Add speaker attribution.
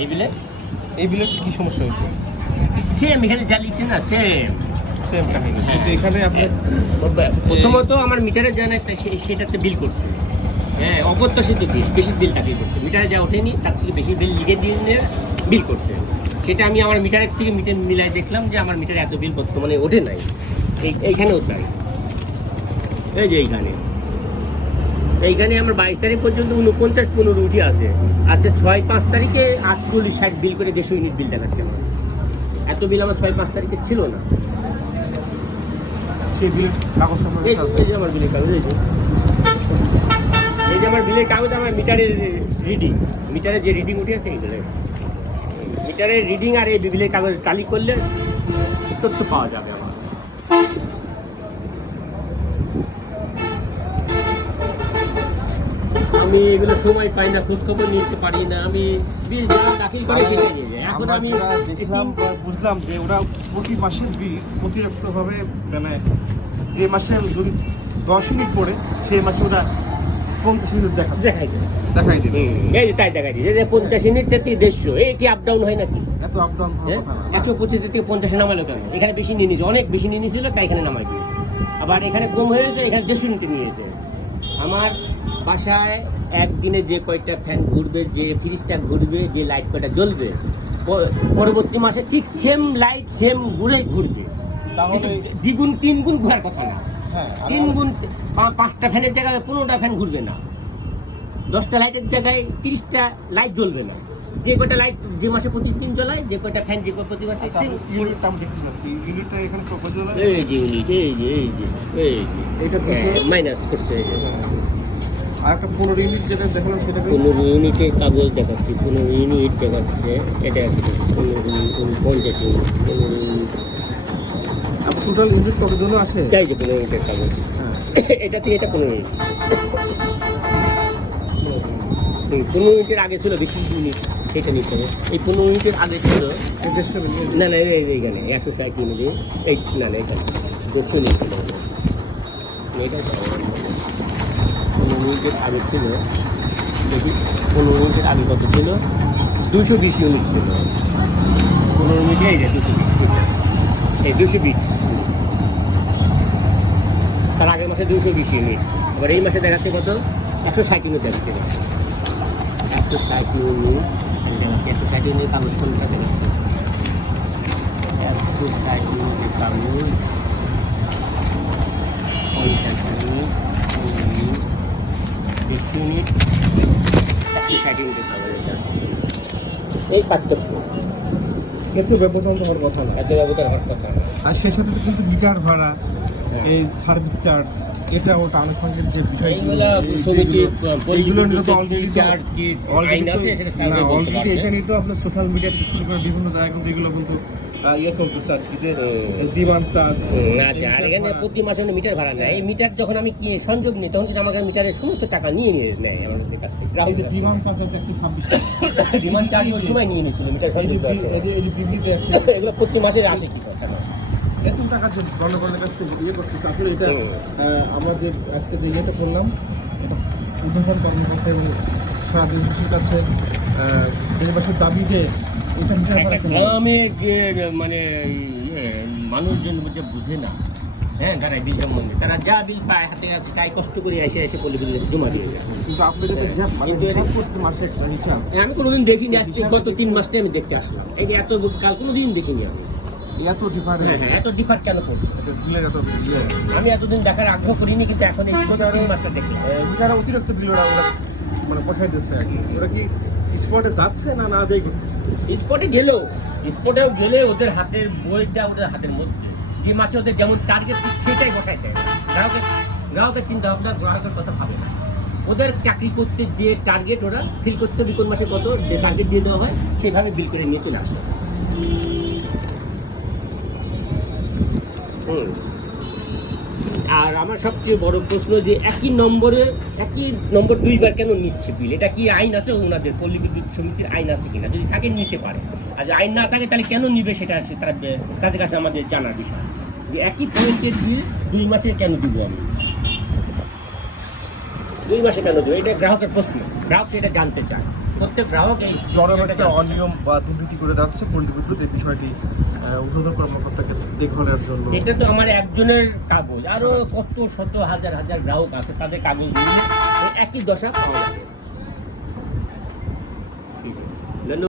Speaker 1: এই বিলে
Speaker 2: এই বিলের কি সমস্যা হয়েছে?
Speaker 1: সেম এখানে যা লিখছে না সেম
Speaker 2: সেম কাহিনী।
Speaker 1: হ্যাঁ।
Speaker 2: কিন্তু এখানে আপনার
Speaker 1: প্রথমত আমার মিটারে যা একটা সে- সেটাতে বিল করছে। হ্যাঁ অপ্রত্যাশিত বিল বেশি বিল তাকে করছে। মিটারে যা ওঠেনি তার থেকে বেশি বিল লিখে দিয়ে নিয়ে বিল করছে। সেটা আমি আমার মিটারের থেকে মিটার মিলাই দেখলাম যে আমার মিটারে এত বিল বর্তমানে ওঠে নাই। এই এইখানেও তাই। এই যে এইখানে। এইখানে আমার বাইশ তারিখ পর্যন্ত উনপঞ্চাশ পনেরো উঠে আছে। আচ্ছা ছয় পাঁচ তারিখে আটচল্লিশ ষাট বিল করে দেড়শো ইউনিট বিল দেখাচ্ছে আমার। এত বিল আমার ছয় পাঁচ তারিখে ছিল না।
Speaker 2: সেই বিলের কাগজটা
Speaker 1: এই এই যে আমার বিলের কাগজ এই যে। এই যে আমার বিলের কাগজ আমার মিটারের রিডিং মিটারের যে রিডিং উঠে আছে এইগুলো। মিটারের রিডিং আর এই বিলের কাগজ টালি করলে তথ্য পাওয়া যাবে আমার। আমি এগুলো সময় পাই না খোঁজখবর নিতে পারি না। আমি বিল যা দাখিল করে নিয়ে যাই এখন আমি
Speaker 2: দেখলাম বুঝলাম যে ওরা প্রতি মাসের বিল অতিরিক্তভাবে মানে যে মাসে যদি দশ ইউনিট পড়ে সেই মাসে ওরা পঞ্চাশ ইউনিট দেখা
Speaker 1: দেখাই দেয়
Speaker 2: দেখাই দিল।
Speaker 1: এই তাই দেখাই দিচ্ছে যে পঞ্চাশ থেকে দেড়শো এই কি আপ ডাউন হয় নাকি?
Speaker 2: এত আপ ডাউন
Speaker 1: একশো পঁচিশ থেকে পঞ্চাশে নামালো কেন? এখানে বেশি নিয়ে নিয়েছে। অনেক বেশি নিয়ে নিয়েছিল তাই এখানে নামাই দিয়েছে। আবার এখানে কম হয়েছে এখানে দেড়শো নিতে নিয়েছে। আমার বাসায় একদিনে যে কয়টা ফ্যান ঘুরবে যে ফ্রিজটা ঘুরবে যে লাইট কয়টা জ্বলবে পরবর্তী মাসে ঠিক সেম লাইট সেম ঘুরেই ঘুরবে। দ্বিগুণ তিন গুণ ঘোরার কথা না।
Speaker 2: হ্যাঁ
Speaker 1: তিন গুণ পাঁচটা ফ্যানের জায়গায় পনেরোটা ফ্যান ঘুরবে না। দশটা লাইটের জায়গায় তিরিশটা লাইট জ্বলবে না। যে কটা লাইট যে মাসে প্রতিদিন জ্বলায় যে কটা ফ্যান যে প্রতি মাসে
Speaker 2: আচ্ছা, ইউনিটটা ইউনিটটা এখানে
Speaker 1: এই যে ইউনিট এই যে এই যে এই যে।
Speaker 2: এটা
Speaker 1: মাইনাস করছে এই যে।
Speaker 2: আর একটা পনেরো ইউনিট যেটা দেখালাম সেটা
Speaker 1: পনেরো ইউনিটের কাগজ দেখাচ্ছি পনেরো ইউনিট দেখাচ্ছে এটা পনেরো ইউনিট, পঞ্চাশ ইউনিট পনেরো ইউনিট
Speaker 2: আপনার টোটাল ইউনিট কত জন আছে?
Speaker 1: তাই যে পনেরো ইউনিটের কাগজ।
Speaker 2: হ্যাঁ।
Speaker 1: এটা থেকে এটা পনেরো ইউনিট পনেরো ইউনিটের আগে ছিল বেশি ইউনিট এটা নিতে হবে। এই পনেরো ইউনিটের আগে ছিল। না না এইখানে একশো ষাট ইউনিট এই না না এখানে ছিল এটা ইউনিটের আগে ছিল। দেখি, পনেরো ইউনিটের আগে কত ছিল? দুশো বিশ ইউনিট ছিল। পনেরো ইউনিটে এই যে দুশো বিশ এই দুশো বিশ। তার আগের মাসে দুশো বিশ ইউনিট। এবার এই মাসে দেখাচ্ছে কত? একশো ষাট ইউনিট দেখাচ্ছে। একশো ষাট ইউনিট দেখাচ্ছে একশো ষাট ইউনিট কাগজ কোনটা দেখাচ্ছে। একশো ষাট ইউনিটের কাগজ ইউনিট ইউনিট এই পার্থক্য।
Speaker 2: এত ব্যবধান কথা না।
Speaker 1: এত ব্যবধান হওয়ার কথা না।
Speaker 2: আর সেই সাথে কিন্তু মিটার ভাড়া
Speaker 1: হ্যাঁ।
Speaker 2: এই সার্ভিস চার্জ এটা ওটা আনুষঙ্গিক যে
Speaker 1: এইগুলা
Speaker 2: নিয়ে অলরেডি
Speaker 1: চার্জ কি
Speaker 2: অলরেডি এটা নিয়ে তো আপনার সোশ্যাল মিডিয়া থেকে শুরু করে বিভিন্ন জায়গায় কিন্তু এগুলো কিন্তু ইয়ে চলতেছে আর কি যে ডিমান্ড চার্জ।
Speaker 1: আচ্ছা আর এখানে প্রতি মাসে মিটার ভাড়া নেয়। এই মিটার যখন আমি কি সংযোগ নিই তখন কিন্তু আমাকে মিটারের সমস্ত টাকা নিয়ে নিয়ে নেয় আমাদের কাছ থেকে।
Speaker 2: এই যে ডিমান্ড চার্জ আছে একটু ছাব্বিশ
Speaker 1: ডিমান্ড চার্জ ওই সময় নিয়ে নিয়েছিল মিটার সংযোগ এগুলো প্রতি মাসে আসে কি কথা?
Speaker 2: এত টাকা যে জনগণের কাছ থেকে ইয়ে করতেছে আসলে এটা যে আজকে যে ইয়েটা করলাম এটা উদ্বোধন কর্মকর্তা এবং সারা দেশবাসীর কাছে দেশবাসীর দাবি যে
Speaker 1: গ্রামের যে মানে ইয়ে, মানুষজন যে বুঝে না। হ্যাঁ যারা বিল সম্বন্ধে তারা যা বিল পায় হাতে আছে তাই কষ্ট করে এসে এসে পল্লী বিদ্যুৎ জমা দিয়ে যায়
Speaker 2: কিন্তু হিসাব মানে মাসে
Speaker 1: আমি কোনোদিন দেখিনি আজকে গত তিন মাসটাই আমি দেখতে আসলাম। এই এত কাল কোনোদিন দেখিনি আমি।
Speaker 2: এত ডিফারেন্স
Speaker 1: হ্যাঁ হ্যাঁ এত ডিফার কেন আমি এতদিন দেখার আগ্রহ করিনি কিন্তু এখন এই তিন মাসটা দেখলাম।
Speaker 2: মিটার অতিরিক্ত বিল ওরা মানে পাঠিয়ে দিচ্ছে ওরা কি স্পটে যাচ্ছে না না যাই করতেছে?
Speaker 1: স্পটে গেলেও স্পটেও গেলে ওদের হাতের বইটা ওদের হাতের মধ্যে। যে মাসে ওদের যেমন টার্গেট সেটাই বসাই দেয়। গ্রাহকের গ্রাহকের চিন্তা ভাবনা গ্রাহকের কথা ভাবে না। ওদের চাকরি করতে যে টার্গেট ওরা ফিল করতে হবে কোন মাসে কত যে টার্গেট দিয়ে দেওয়া হয়, সেভাবে বিল করে নিয়ে চলে আসে। হুম। আর আমার সবচেয়ে বড় প্রশ্ন যে একই নম্বরে, একই নম্বর দুইবার কেন নিচ্ছে বিল? এটা কি আইন আছে ওনাদের, পল্লী বিদ্যুৎ সমিতির আইন আছে কিনা? যদি থাকে, নিতে পারে। আর আইন না থাকে, তাহলে কেন নিবে সেটা আছে তাদের কাছে আমাদের জানার বিষয়। যে একই পয়েন্টের বিল দুই মাসে কেন দিব আমি? দুই মাসে কেন দেবো? এটা গ্রাহকের প্রশ্ন। গ্রাহক সেটা জানতে চায়। প্রত্যেক গ্রাহক এই
Speaker 2: একটা অনিয়ম বা দুর্নীতি করে যাচ্ছে বিদ্যুৎ এই বিষয়টি উদ্বোধন কর্মকর্তাকে দেখভালের জন্য।
Speaker 1: এটা তো আমার একজনের কাগজ আরও কত শত হাজার হাজার গ্রাহক আছে তাদের কাগজ নিয়ে একই দশা পাওয়া যাবে।